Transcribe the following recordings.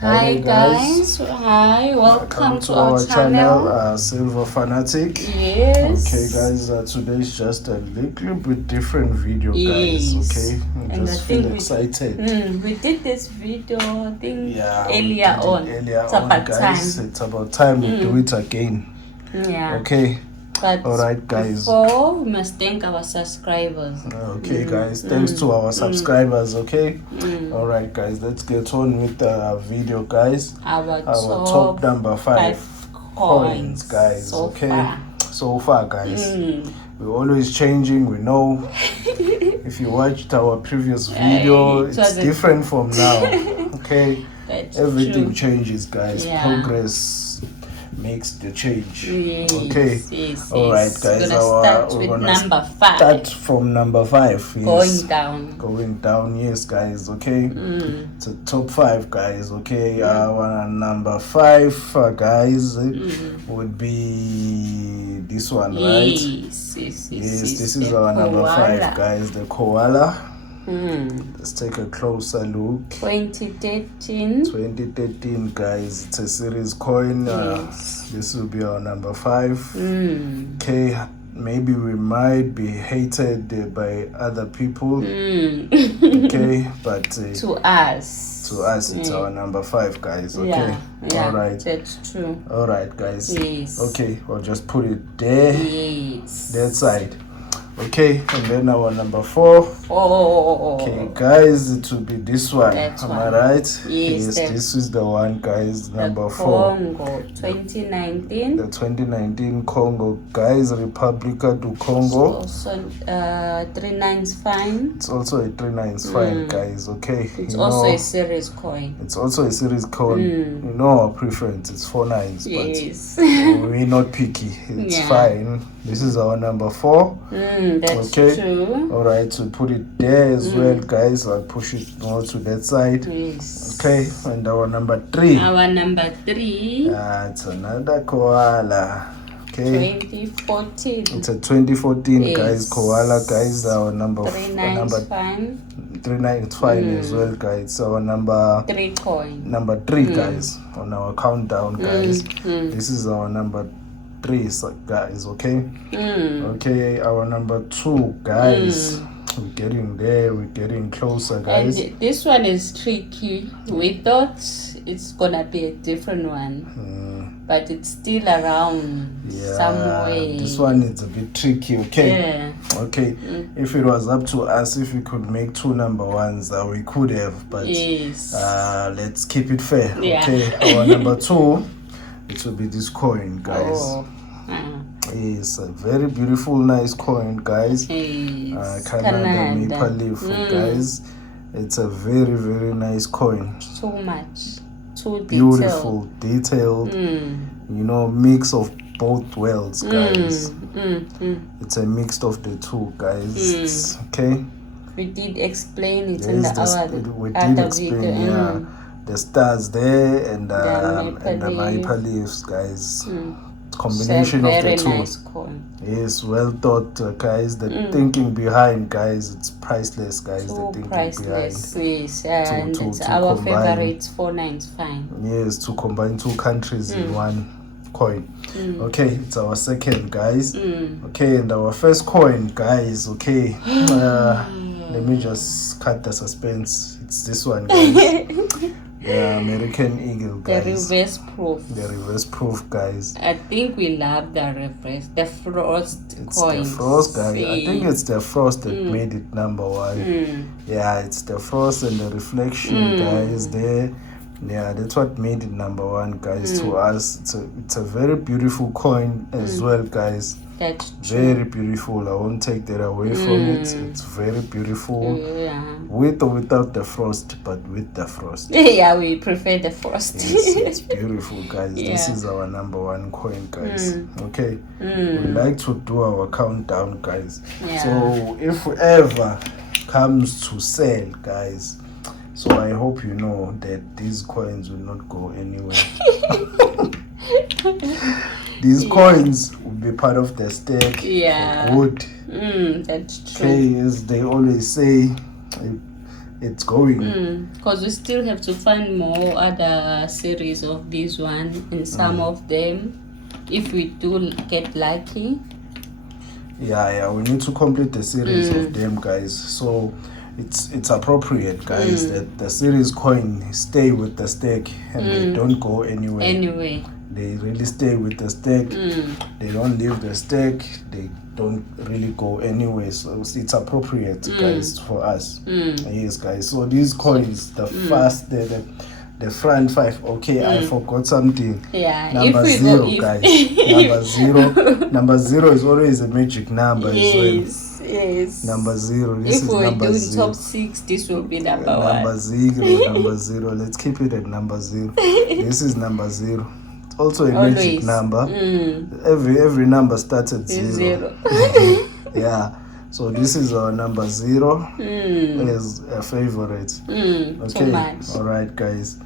Hi guys. Hi, welcome to our channel, Silver Fanatic. Yes. Okay guys, today's just a little bit different video, guys. Okay, And just I think feel excited. We did this video, I think, we earlier did it on. Earlier It's on, about guys. time. It's about time we do it again. Yeah. Okay. But all right, guys. Before, we must thank our subscribers. Okay, guys. Thanks to our subscribers. Okay. All right, guys. Let's get on with the video, guys. Our top number five coins, guys. So far, guys. We're always changing. We know. If you watched our previous video, it's different from now. Okay. Everything changes, guys. Progress makes the change. Okay. All right, guys. We're gonna start with number 5. Start from number 5. Yes. Going down. Yes, guys. Okay. It's a top 5, guys. Okay. Our number 5, guys, would be this one, right? Yes. This is our number 5, guys. The koala. Let's take a closer look. 2013, guys. It's a series coin. This will be our number 5. Okay, maybe we might be hated by other people. Okay, but to us it's our number 5, guys. Okay. All right, that's true. All right, guys. Yes. Okay, I'll just put it there. Yes. That side. Okay, and then our number 4. Okay, guys, it will be this one. Am I right? Yes, this is the one, guys. Number 4. Congo 2019. The 2019 Congo, guys. Republica du Congo. It's also 3 nines fine. It's also a 3 nines fine, guys. Okay. It's also a series coin. It's also a series coin. You know our preference. It's 4 nines, yes. But we're not picky. It's fine. This is our number 4. That's true. All right, so put it there as well, guys. I'll push it more to that side. Yes. Okay, and our number 3. It's another koala. Okay. 2014. It's a 2014, guys. Koala, guys. Our number 3 nines fine. 3 nines fine as well, guys. Our number 3 coin. Number 3, guys. On our countdown, guys. This is our number 3, guys. Okay. Okay, our number 2, guys. We're getting there. We're getting closer, guys. And this one is tricky. We thought it's gonna be a different one, but it's still around somewhere. This one is a bit tricky. Okay. Okay. If it was up to us, if we could make 2 number 1s, we could have. But let's keep it fair. Okay. Our number 2. It will be this coin, guys. It's a very beautiful, nice coin, guys. Canada maple leaf, guys. It's a very, very nice coin. So much. Too beautiful, detailed. You know, mix of both worlds, guys. It's a mix of the two, guys. Okay. We did explain it in the video. The stars there and the maple leaves, guys. Combination of the two. Nice coin. Yes, well thought, guys. The thinking behind, guys, it's priceless, guys. The thinking priceless, behind. Yes, and it's our favorite 4 nines fine. Yes, to combine 2 countries in one coin. Okay, it's our second, guys. Okay, and our first coin, guys. Okay, let me just cut the suspense. It's this one, guys. The American Eagle, guys. The reverse proof. The reverse proof, guys. I think we love the reverse. The frost coin. It's the frost, guys. I think it's the frost that made it number 1. Yeah, it's the frost and the reflection, guys, there. Yeah, that's what made it number 1, guys, to us. It's a very beautiful coin as well, guys. That's true. Very beautiful. I won't take that away from it. It's very beautiful. With or without the frost, but with the frost. Yeah, we prefer the frost. Yes, it's beautiful, guys. This is our number 1 coin, guys. Okay. We like to do our countdown, guys. So if ever comes to sell, guys, so I hope you know that these coins will not go anywhere. These coins will be part of the stack. Yeah. For good. That's true. Okay, as they always say, it's going. Because we still have to find more other series of this one and some of them if we do get lucky. Yeah, we need to complete the series of them, guys. So it's appropriate, guys, that the series coin stay with the stake and they don't go anywhere. They really stay with the stake. They don't leave the stake. They don't really go anywhere. So it's appropriate, guys, for us. Yes, guys. So these coins, the first, the front 5. Okay, I forgot something. Yeah. Number 0, guys. Number 0. Number 0 is always a magic number. Yes. Yes. Number 0. This if is we're number doing 0. top 6, this will be number 1. Number 0. Number 0. Let's keep it at number 0. This is number 0. Also a magic number. Every number starts at 0. Yeah. So this is our number 0 as a favorite. Okay. All right, guys.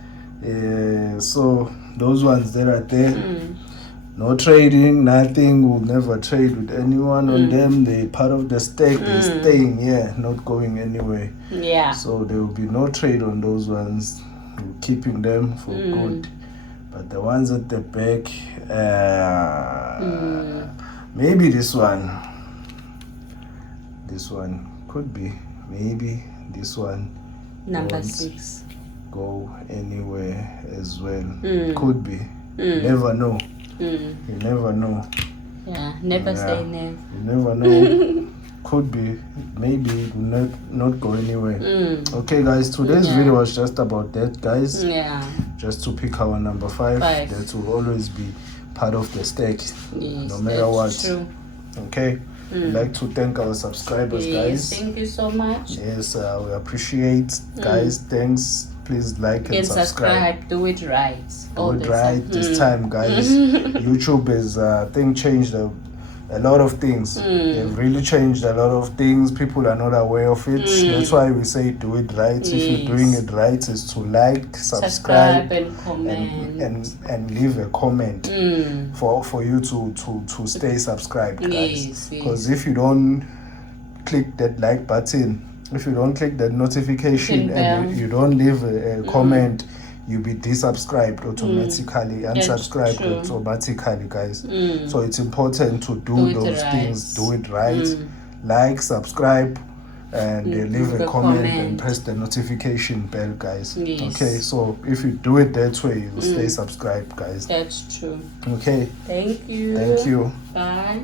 So those ones that are there, no trading, nothing. We'll never trade with anyone on them. They're part of the stake. They're staying here, not going anywhere. Yeah. So there will be no trade on those ones. We're keeping them for good. But the ones at the back, maybe this one. This one could be. Maybe this one. Number 6. Go anywhere as well. Could be. Never know. You never know. Yeah, never say never. You never know. Could be. Maybe it will not go anywhere. Okay, guys, today's video was just about that, guys. Yeah. Just to pick our number 5. That will always be part of the stake. Yes, no matter what. True. Okay. We'd like to thank our subscribers, guys. Thank you so much. Yes, we appreciate, guys. Thanks. Please like and subscribe. Do it right. Do it right this time, guys. YouTube is changed a lot of things. They've really changed a lot of things. People are not aware of it. That's why we say do it right. If you're doing it right, is to like, subscribe and comment and leave a comment for you to stay subscribed, guys. Because if you don't click that like button, if you don't click that notification and you don't leave a comment, you'll be desubscribed automatically, unsubscribed automatically, guys. So it's important to do those things, do it right. Like, subscribe, and leave a comment and press the notification bell, guys. Okay, so if you do it that way, you'll stay subscribed, guys. That's true. Okay. Thank you. Thank you. Bye.